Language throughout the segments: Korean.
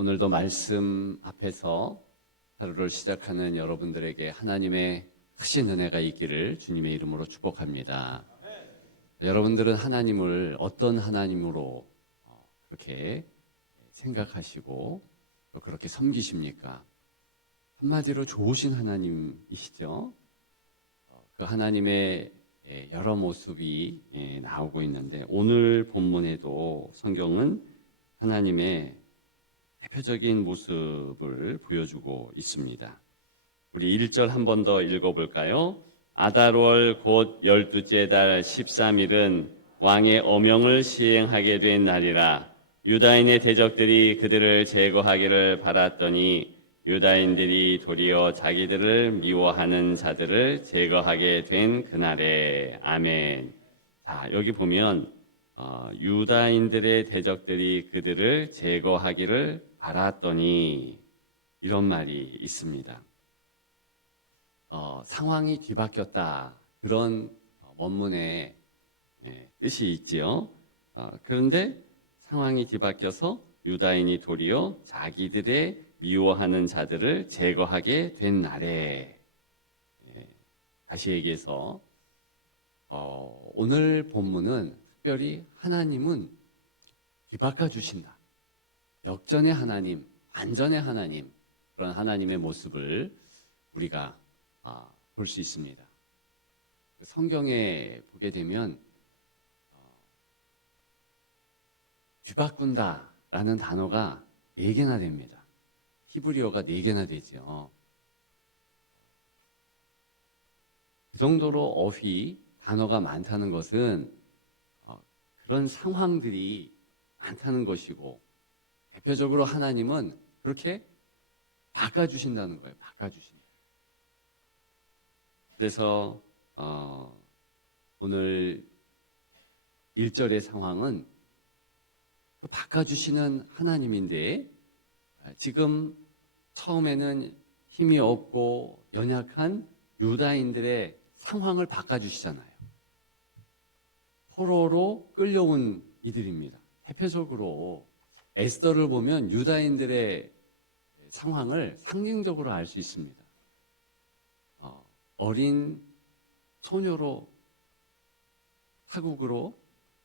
오늘도 말씀 앞에서 하루를 시작하는 여러분들에게 하나님의 크신 은혜가 있기를 주님의 이름으로 축복합니다. 여러분들은 하나님을 어떤 하나님으로 그렇게 생각하시고 또 그렇게 섬기십니까? 한마디로 좋으신 하나님이시죠? 그 하나님의 여러 모습이 나오고 있는데 오늘 본문에도 성경은 하나님의 대표적인 모습을 보여주고 있습니다. 우리 1절 한 번 더 읽어볼까요? 아달월 곧 12째 달 13일은 왕의 어명을 시행하게 된 날이라. 유다인의 대적들이 그들을 제거하기를 바랐더니 유다인들이 도리어 자기들을 미워하는 자들을 제거하게 된 그날에. 아멘. 자, 여기 보면 유다인들의 대적들이 그들을 제거하기를 바랐더니 이런 말이 있습니다. 상황이 뒤바뀌었다. 그런 원문의 뜻이 있지요. 그런데 상황이 뒤바뀌어서 유다인이 도리어 자기들의 미워하는 자들을 제거하게 된 날에. 다시 얘기해서 오늘 본문은 특별히 하나님은 뒤바꿔 주신다. 역전의 하나님, 반전의 하나님, 그런 하나님의 모습을 우리가 볼 수 있습니다. 성경에 보게 되면 뒤바꾼다라는 단어가 4개나 됩니다. 히브리어가 4개나 되죠. 그 정도로 단어가 많다는 것은 그런 상황들이 많다는 것이고, 대표적으로 하나님은 그렇게 바꿔주신다는 거예요. 바꿔주신다. 그래서 오늘 1절의 상황은 바꿔주시는 하나님인데, 지금 처음에는 힘이 없고 연약한 유다인들의 상황을 바꿔주시잖아요. 포로로 끌려온 이들입니다. 대표적으로 에스더를 보면 유다인들의 상황을 상징적으로 알 수 있습니다. 어린 소녀로 타국으로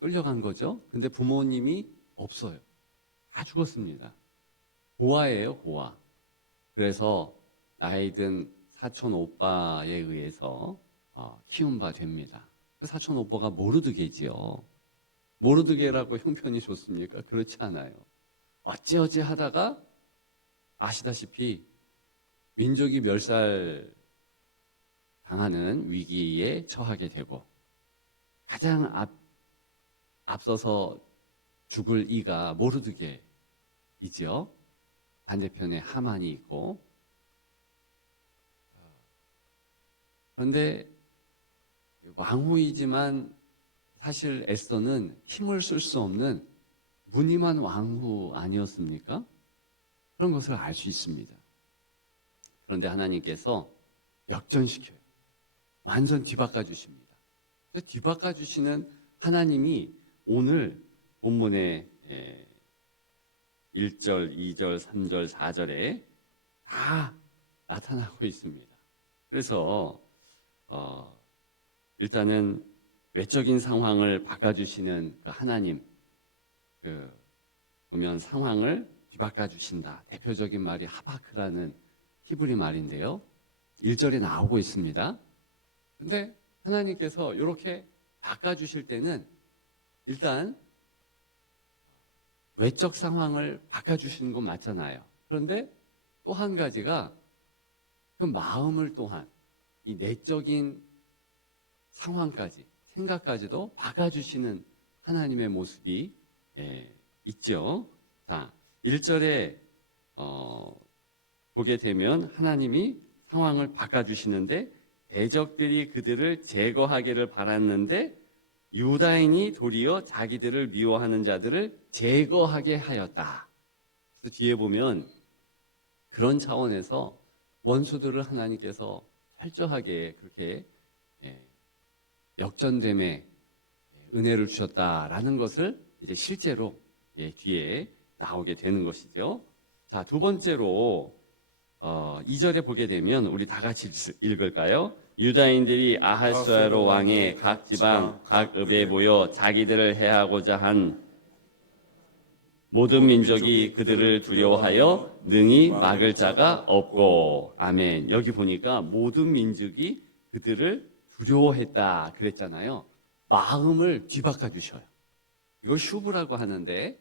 끌려간 거죠. 근데 부모님이 없어요. 다 죽었습니다. 고아예요, 고아. 그래서 나이 든 사촌 오빠에 의해서 키운 바 됩니다. 그 사촌 오빠가 모르드게지요. 모르드게라고 형편이 좋습니까? 그렇지 않아요. 어찌어찌 하다가 아시다시피 민족이 멸살 당하는 위기에 처하게 되고, 가장 앞서서 죽을 이가 모르드게이지요. 반대편에 하만이 있고. 그런데 왕후이지만 사실 에스더는 힘을 쓸 수 없는 무늬만 왕후 아니었습니까? 그런 것을 알 수 있습니다. 그런데 하나님께서 역전시켜요. 완전 뒤바꿔 주십니다. 뒤바꿔 주시는 하나님이 오늘 본문의 1절, 2절, 3절, 4절에 다 나타나고 있습니다. 그래서 일단은 외적인 상황을 바꿔주시는 그 하나님, 보면 상황을 뒤바꿔 주신다. 대표적인 말이 하바크라는 히브리 말인데요. 1절에 나오고 있습니다. 근데 하나님께서 이렇게 바꿔주실 때는 일단 외적 상황을 바꿔주시는 건 맞잖아요. 그런데 또 한 가지가 그 마음을 또한 이 내적인 상황까지, 생각까지도 바꿔주시는 하나님의 모습이 있죠. 자, 1절에 보게 되면 하나님이 상황을 바꿔주시는데, 대적들이 그들을 제거하기를 바랐는데 유다인이 도리어 자기들을 미워하는 자들을 제거하게 하였다. 그래서 뒤에 보면 그런 차원에서 원수들을 하나님께서 철저하게 그렇게 역전됨에 은혜를 주셨다라는 것을 이제 실제로 뒤에 나오게 되는 것이죠. 자, 두 번째로 2절에 보게 되면 우리 다 같이 읽을까요? 유다인들이 아하스웨로 왕의 각 지방, 각 읍에 모여 자기들을 해하고자 한 모든 민족이 그들을 두려워하여 능히 막을 자가 없고. 아멘. 여기 보니까 모든 민족이 그들을 두려워했다 그랬잖아요. 마음을 뒤바꿔 주셔요. 이걸 슈브라고 하는데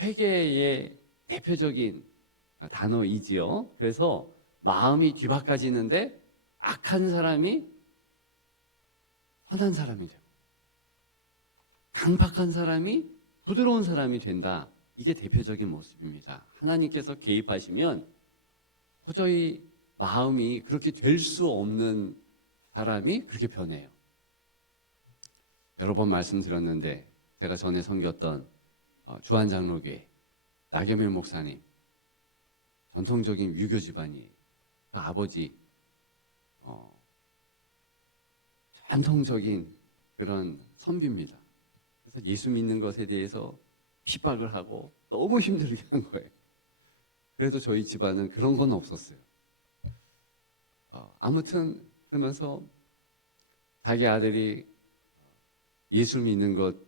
회개의 대표적인 단어이지요. 그래서 마음이 뒤바꿔지는데 악한 사람이 선한 사람이 되고 강팍한 사람이 부드러운 사람이 된다. 이게 대표적인 모습입니다. 하나님께서 개입하시면 도저히 마음이 그렇게 될 수 없는 사람이 그렇게 변해요. 여러 번 말씀드렸는데 제가 전에 섬겼던 주한장로교회 나겸일 목사님, 전통적인 유교 집안이에요. 그 아버지 전통적인 그런 선비입니다. 그래서 예수 믿는 것에 대해서 핍박을 하고 너무 힘들게 한 거예요. 그래도 저희 집안은 그런 건 없었어요. 아무튼 그러면서 자기 아들이 예수 믿는 것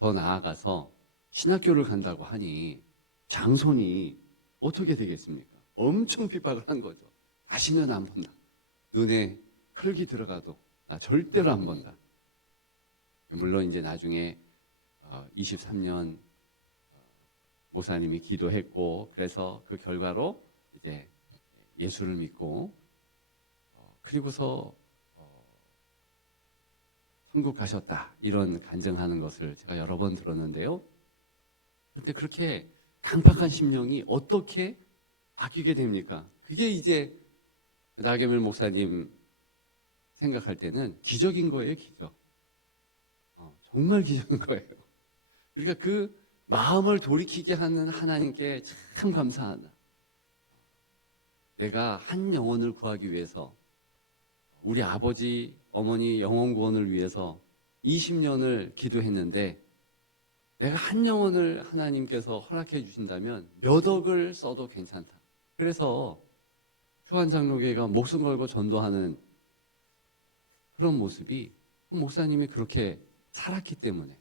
더 나아가서 신학교를 간다고 하니 장손이 어떻게 되겠습니까? 엄청 핍박을 한 거죠. 다시는 안 본다. 눈에 흙이 들어가도 나 절대로 안 본다. 물론 이제 나중에 23년 목사님이 기도했고 그래서 그 결과로 이제 예수를 믿고 그리고서 천국 가셨다 이런 간증하는 것을 제가 여러 번 들었는데요. 그런데 그렇게 강팍한 심령이 어떻게 바뀌게 됩니까? 그게 이제 나겸일 목사님 생각할 때는 기적인 거예요, 기적. 정말 기적인 거예요. 그러니까 그 마음을 돌이키게 하는 하나님께 참 감사하다. 내가 한 영혼을 구하기 위해서 우리 아버지, 어머니 영혼 구원을 위해서 20년을 기도했는데 내가 한 영혼을 하나님께서 허락해 주신다면 몇 억을 써도 괜찮다. 그래서 효안장로교회가 목숨 걸고 전도하는 그런 모습이 목사님이 그렇게 살았기 때문에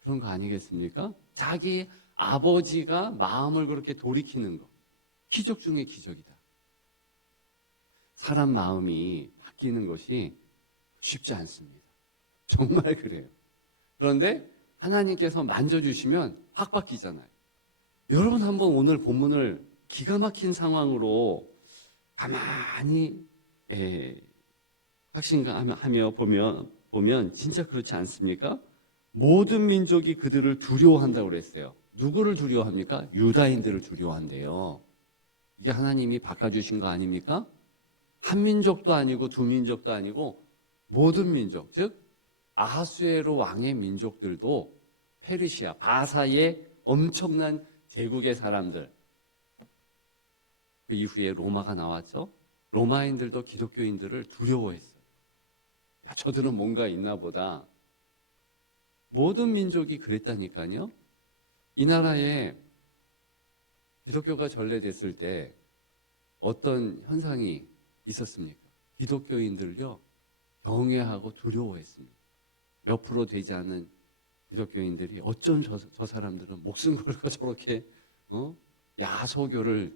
그런 거 아니겠습니까? 자기 아버지가 마음을 그렇게 돌이키는 거 기적 중에 기적이다. 사람 마음이 바뀌는 것이 쉽지 않습니다. 정말 그래요. 그런데 하나님께서 만져주시면 확 바뀌잖아요. 여러분 한번 오늘 본문을 기가 막힌 상황으로 가만히 확신하며 보면 진짜 그렇지 않습니까? 모든 민족이 그들을 두려워한다고 그랬어요. 누구를 두려워합니까? 유다인들을 두려워한대요. 이게 하나님이 바꿔주신 거 아닙니까? 한 민족도 아니고 두 민족도 아니고 모든 민족, 즉 아하수에로 왕의 민족들도 페르시아, 바사의 엄청난 제국의 사람들, 그 이후에 로마가 나왔죠. 로마인들도 기독교인들을 두려워했어요. 야, 저들은 뭔가 있나 보다. 모든 민족이 그랬다니까요. 이 나라에 기독교가 전래됐을 때 어떤 현상이 있었습니까? 기독교인들요 경외하고 두려워했습니다. 몇 프로 되지 않은 기독교인들이 어쩜 저 사람들은 목숨 걸고 저렇게 야소교를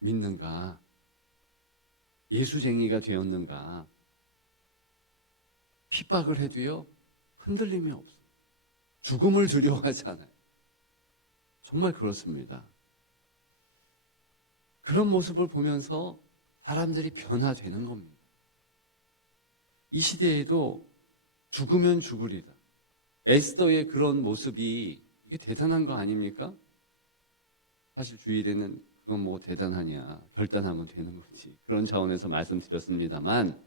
믿는가, 예수쟁이가 되었는가. 핍박을 해도요 흔들림이 없어요. 죽음을 두려워하지 않아요. 정말 그렇습니다. 그런 모습을 보면서 사람들이 변화되는 겁니다. 이 시대에도 죽으면 죽으리라. 에스더의 그런 모습이 이게 대단한 거 아닙니까? 사실 주일에는 그건 뭐 대단하냐, 결단하면 되는 거지. 그런 차원에서 말씀드렸습니다만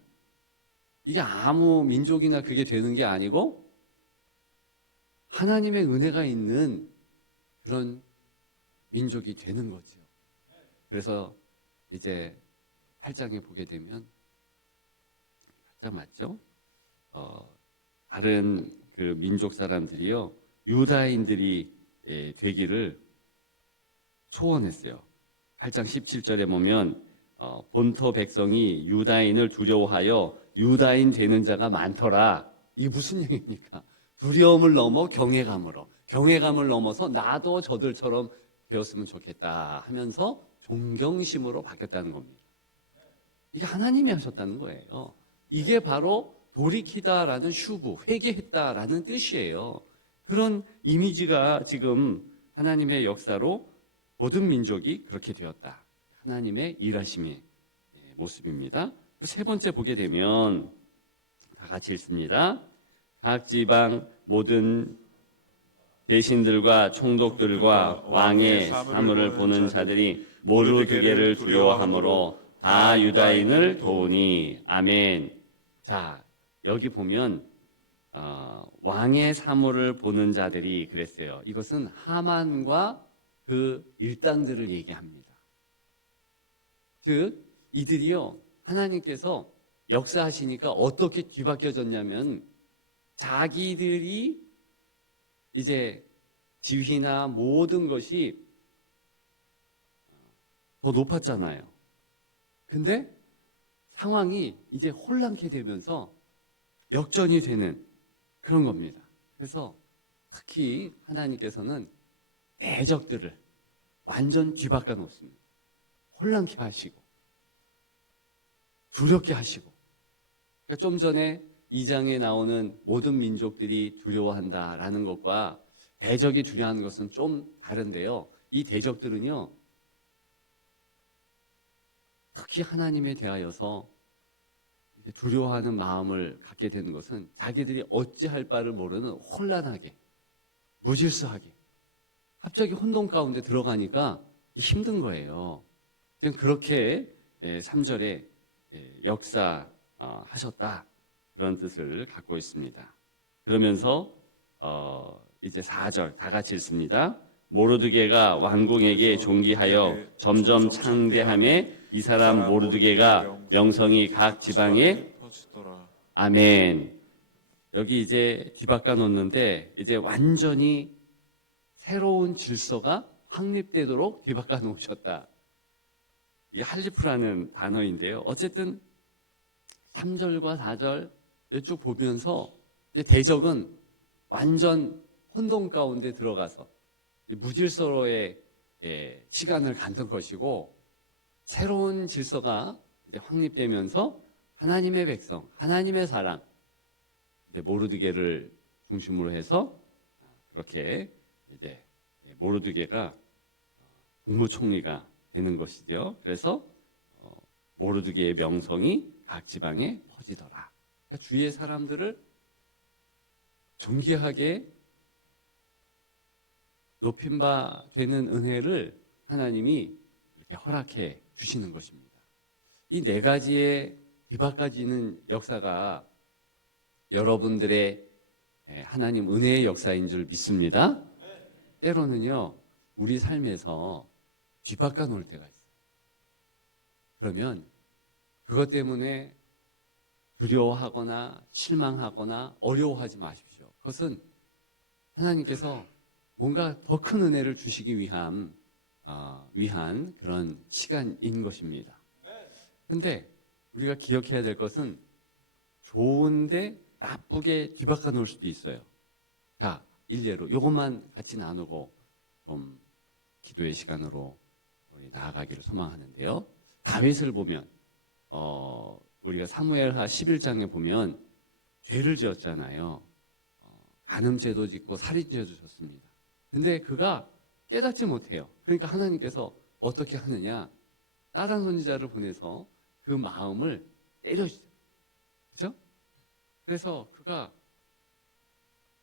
이게 아무 민족이나 그게 되는 게 아니고 하나님의 은혜가 있는 그런 민족이 되는 거죠. 그래서 이제 8장에 보게 되면 8장 맞죠? 다른 그 민족 사람들이요 유다인들이 되기를 초원했어요. 8장 17절에 보면 본토 백성이 유다인을 두려워하여 유다인 되는 자가 많더라. 이게 무슨 얘기입니까? 두려움을 넘어 경외감으로, 경외감을 넘어서 나도 저들처럼 되었으면 좋겠다 하면서 존경심으로 바뀌었다는 겁니다. 이게 하나님이 하셨다는 거예요. 이게 바로 돌이키다라는 슈브, 회개했다라는 뜻이에요. 그런 이미지가 지금 하나님의 역사로 모든 민족이 그렇게 되었다. 하나님의 일하심의 모습입니다. 세 번째 보게 되면 다 같이 읽습니다. 각 지방 모든 대신들과 총독들과 왕의 사물을 보는 자들이 모르드게를 두려워하므로 다 유다인을 도우니. 아멘. 자, 여기 보면 왕의 사물을 보는 자들이 그랬어요. 이것은 하만과 그 일당들을 얘기합니다. 즉 이들이요, 하나님께서 역사하시니까 어떻게 뒤바뀌어졌냐면 자기들이 이제 지위나 모든 것이 더 높았잖아요. 근데 상황이 이제 혼란케 되면서 역전이 되는 그런 겁니다. 그래서 특히 하나님께서는 대적들을 완전 뒤바꿔 놓습니다. 혼란케 하시고 두렵게 하시고. 그러니까 좀 전에 2장에 나오는 모든 민족들이 두려워한다라는 것과 대적이 두려워하는 것은 좀 다른데요. 이 대적들은요, 특히 하나님에 대하여서 두려워하는 마음을 갖게 되는 것은 자기들이 어찌할 바를 모르는 혼란하게, 무질서하게, 갑자기 혼돈 가운데 들어가니까 힘든 거예요. 그렇게 3절에 역사하셨다, 그런 뜻을 갖고 있습니다. 그러면서 이제 4절 다 같이 읽습니다. 모르드게가 왕궁에게 존귀하여 점점 창대함에 이 사람 모르드게가 명성이 각 지방에 퍼지더라. 아멘. 여기 이제 뒤바꿔 놓는데 이제 완전히 새로운 질서가 확립되도록 뒤바꿔 놓으셨다. 이 할리프라는 단어인데요. 어쨌든 3절과 4절 쭉 보면서 이제 대적은 완전 혼돈 가운데 들어가서 무질서로의 시간을 갖는 것이고, 새로운 질서가 이제 확립되면서 하나님의 백성, 하나님의 사랑, 모르드게를 중심으로 해서 그렇게 이제 모르드게가 국무총리가 되는 것이죠. 그래서 모르드게의 명성이 각 지방에 퍼지더라. 그러니까 주위의 사람들을 존귀하게 높임 바 되는 은혜를 하나님이 이렇게 허락해 주시는 것입니다. 이 네 가지의 뒤바꿔지는 역사가 여러분들의 하나님 은혜의 역사인 줄 믿습니다. 때로는요, 우리 삶에서 뒤바꿔 놓을 때가 있어요. 그러면 그것 때문에 두려워하거나 실망하거나 어려워하지 마십시오. 그것은 하나님께서 뭔가 더 큰 은혜를 주시기 위한 그런 시간인 것입니다. 근데 우리가 기억해야 될 것은 좋은데 나쁘게 뒤바꿔 놓을 수도 있어요. 자, 일례로 이것만 같이 나누고 좀 기도의 시간으로 우리 나아가기를 소망하는데요. 다윗을 보면 우리가 사무엘하 11장에 보면 죄를 지었잖아요. 간음죄도 짓고 살인죄도 졌습니다. 근데 그가 깨닫지 못해요. 그러니까 하나님께서 어떻게 하느냐, 나단 선지자를 보내서 그 마음을 때려주죠. 그렇죠? 그래서 그가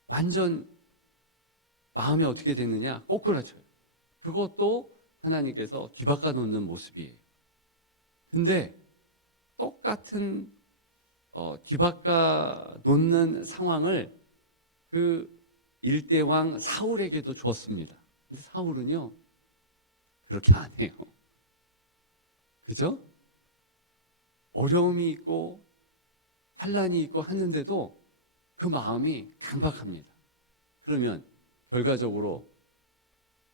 완전 마음이 어떻게 됐느냐, 꼬꾸라쳐요. 그것도 하나님께서 뒤바꿔 놓는 모습이에요. 근데 똑같은 뒤바꿔 놓는 상황을 그 일대왕 사울에게도 줬습니다. 근데 사울은요, 그렇게 안 해요. 그죠? 어려움이 있고 환란이 있고 하는데도 그 마음이 강박합니다. 그러면 결과적으로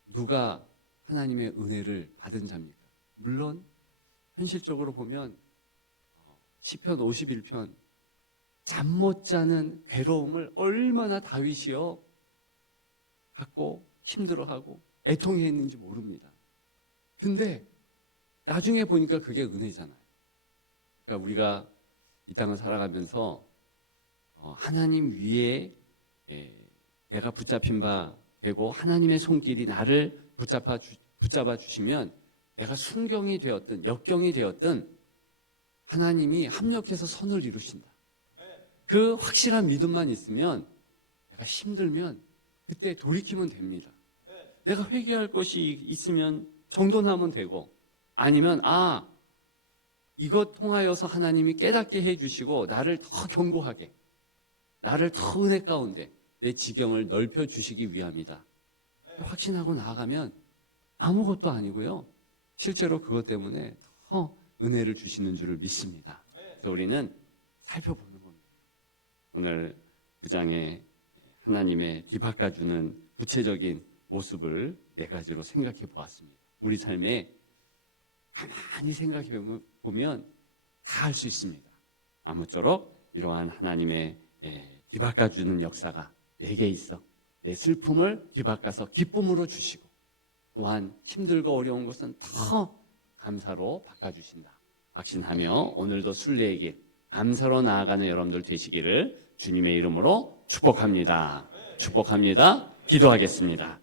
누가 하나님의 은혜를 받은 자입니까? 물론 현실적으로 보면 시편 51편 잠 못 자는 괴로움을 얼마나 다윗이요 갖고 힘들어하고 애통했는지 모릅니다. 근데 나중에 보니까 그게 은혜잖아요. 그러니까 우리가 이 땅을 살아가면서 하나님 위에 내가 붙잡힌 바 되고 하나님의 손길이 나를 붙잡아 주시면 내가 순경이 되었든 역경이 되었든 하나님이 합력해서 선을 이루신다. 그 확실한 믿음만 있으면 내가 힘들면 그때 돌이키면 됩니다. 내가 회개할 것이 있으면 정돈하면 되고 아니면 이것 통하여서 하나님이 깨닫게 해주시고 나를 더 견고하게 나를 더 은혜 가운데 내 지경을 넓혀주시기 위함이다. 확신하고 나아가면 아무것도 아니고요. 실제로 그것 때문에 더 은혜를 주시는 줄을 믿습니다. 그래서 우리는 살펴보는 겁니다. 오늘 9장에 하나님의 뒤바꿔주는 구체적인 모습을 4가지로 생각해 보았습니다. 우리 삶에 가만히 생각해 보면 다 할 수 있습니다. 아무쪼록 이러한 하나님의 뒤바꿔주는 역사가 내게 있어 내 슬픔을 뒤바꿔서 기쁨으로 주시고 또한 힘들고 어려운 것은 더 감사로 바꿔주신다. 확신하며 오늘도 순례의 길 감사로 나아가는 여러분들 되시기를 주님의 이름으로 축복합니다. 축복합니다. 기도하겠습니다.